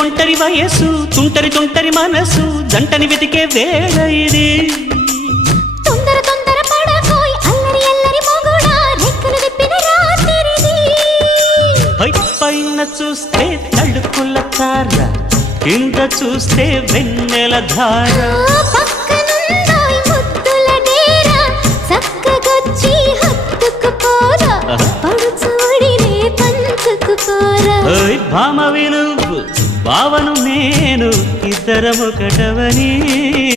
ఒంటరి వయసు తుంటరి మనసు జంటని వెతికే వేళ ఇది తొందర పడకోయ్ అల్లరి మొగుడా రెక్కలు విప్పిన రాత్రిది పైన చూస్తే తడుకుల తార కింద చూస్తే వెన్నెల ధార పక్కనుందోయ్ ముద్దుల డేరా చక్కగొచ్చి హత్తుకుపోరా పడుచూడినే పంచుకుపోరా భామవి నువ్వు భావను నేను ఇద్దరము ఒకటవని